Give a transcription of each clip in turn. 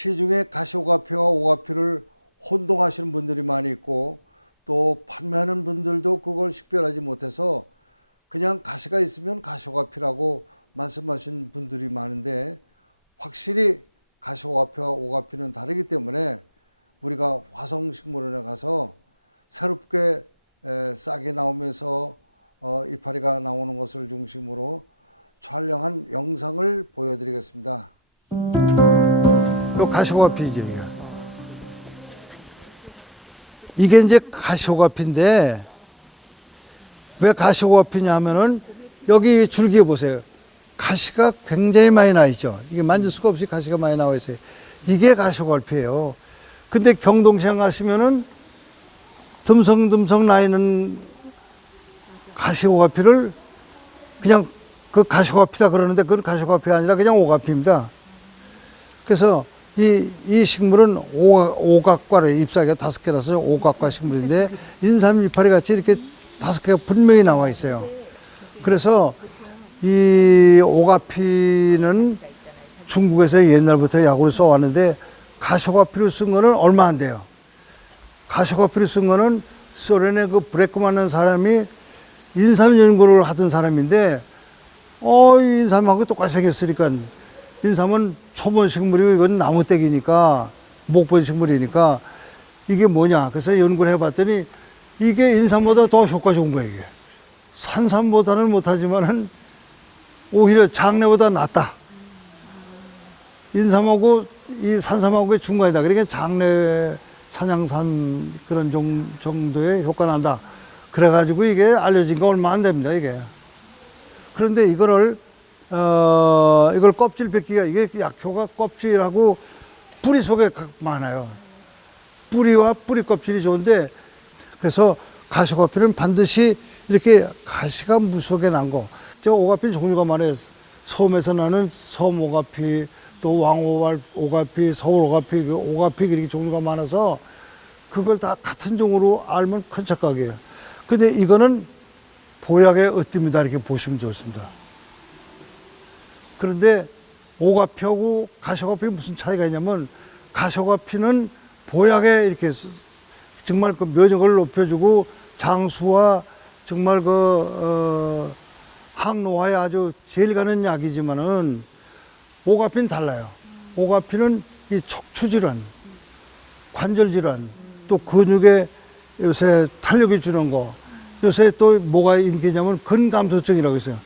시중에 가시오가피와 오가피를 혼동하시는 분들이 많이 있고 또 판매하는 분들도 그걸 식별하지 못해서 그냥 가시가 있으면 가시오가피라고 말씀하신 분들이 많은데 확실히 가시오가피와 오가피는 다르기 때문에 우리가 화성식물원에 가서 새롭게 에, 싹이 나오면서 어, 이파리가 나오는 것을 중심으로 촬영한 영상을 보여드리겠습니다. 또 가시오가 피죠 이게. 이게 이제 가시오가 피인데 왜 가시오가 피냐 하면은 여기 줄기에 보세요. 가시가 굉장히 많이 나 있죠. 이게 만질 수가 없이 가시가 많이 나와 있어요. 이게 가시오가피예요. 근데 경동시장 가시면은 듬성듬성 나 있는 가시오가피를 그냥 그 가시오가피다 그러는데 그건 가시오가피가 아니라 그냥 오가피입니다. 그래서 이, 이 식물은 오, 오각과를 잎사귀가 다섯 개라서 오각과 식물인데 인삼 이파리 같이 이렇게 다섯 개가 분명히 나와 있어요. 그래서 이 오가피는 중국에서 옛날부터 약으로 써왔는데 가시오가피를 쓴 거는 얼마 안 돼요. 가시오가피를 쓴 거는 소련의 그 브레크만한 사람이 인삼 연구를 하던 사람인데 어, 이 인삼하고 똑같이 생겼으니까 인삼은 초본 식물이고 이건 나무떼기니까 목본 식물이니까 이게 뭐냐. 그래서 연구를 해봤더니 이게 인삼보다 더 효과 좋은 거예요, 이게. 산삼보다는 못하지만은 오히려 장내보다 낫다. 인삼하고 이 산삼하고의 중간이다. 그러니까 장내 산양산 그런 정, 정도의 효과 난다. 그래가지고 이게 알려진 거 얼마 안 됩니다, 이게. 그런데 이거를 어 이걸 껍질 벗기가 이게 약효가 껍질하고 뿌리 속에 가- 많아요. 뿌리와 뿌리 껍질이 좋은데 그래서 가시오가피는 반드시 이렇게 가시가 무속에 난 거. 저 오가피 종류가 많아요. 섬에서 나는 섬 오가피, 또 왕오갈 오가피, 서울 오가피, 그 오가피 이렇게 종류가 많아서 그걸 다 같은 종으로 알면 큰 착각이에요. 근데 이거는 보약의 으뜸이다 이렇게 보시면 좋습니다. 그런데 오가피하고 가시오가피 무슨 차이가 있냐면 가시오가피는 보약에 이렇게 쓰- 정말 그 면역을 높여주고 장수와 정말 그 어, 항노화에 아주 제일 가는 약이지만은 오가피는 달라요. 오가피는 이 척추 질환, 관절 질환, 또 근육에 요새 탄력이 주는 거, 요새 또 뭐가 인기냐면 근감소증이라고 있어요.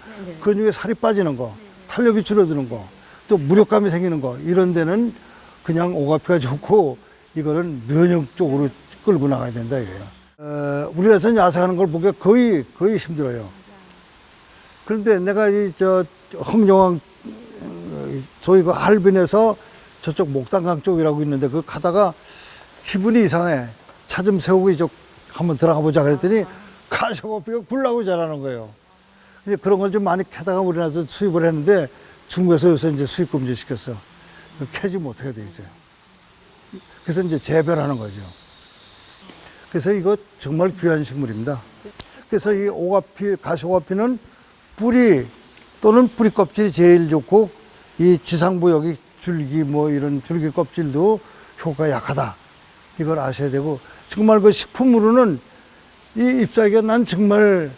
근육에 살이 빠지는 거, 탄력이 줄어드는 거, 또 무력감이 생기는 거, 이런 데는 그냥 오가피가 좋고 이거는 면역 쪽으로 끌고 나가야 된다 이거예요. 어, 우리나라에서 야생하는 걸 보기가 거의 거의 힘들어요. 그런데 내가 이저 흥룡왕 어, 저희 그 할빈에서 저쪽 목단강 쪽이라고 있는데 그 가다가 기분이 이상해. 차 좀 세우고 이쪽 한번 들어가 보자 그랬더니 가시오가피가 굴라고 자라는 거예요. 이제 그런 걸 좀 많이 캐다가 우리나라에서 수입을 했는데 중국에서 요새 이제 수입 금지 시켰어. 캐지 못하게 돼 있어요. 그래서 이제 재배하는 거죠. 그래서 이거 정말 귀한 식물입니다. 그래서 이 오가피, 가시오가피는 뿌리 또는 뿌리 껍질이 제일 좋고 이 지상부 여기 줄기 뭐 이런 줄기 껍질도 효과가 약하다. 이걸 아셔야 되고 정말 그 식품으로는 이 잎사귀가 난 정말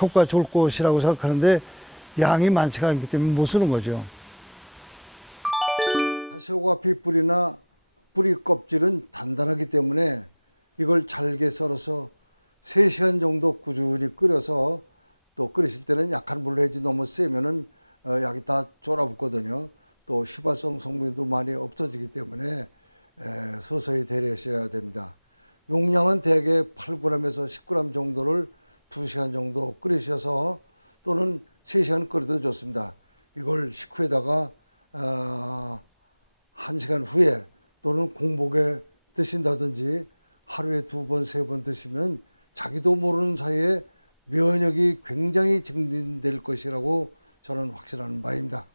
효과 좋을 것이라고 생각하는데 양이 많지가 않기 때문에 못 쓰는 거죠. 가시오가피 뿌리나 뿌리 껍질은 단단하기 때문에 이걸 잘게 썰어서 3시간 정도 꾸준히 끓여서 또 끓이실 때는 약한 불로 해야지 너무 세면은 어, 약이 다 졸아붙거든요. 또 휘발성 성분도 많이 없어지기 때문에 에, 서서히 대려하셔야 됩니다. 용량은 대개 8g에서 10g 정도를 2시간 정도 끓이셔서 또는 3시간 끓여도 좋습니다. 이걸 식후에다가 어, 1시간 후에 또는 공복에 드신다든지 하루에 두 번, 세 번 드시면 자기도 모르는 사이에 면역이 굉장히 증진될 것이라고 저는 확신하는 바입니다.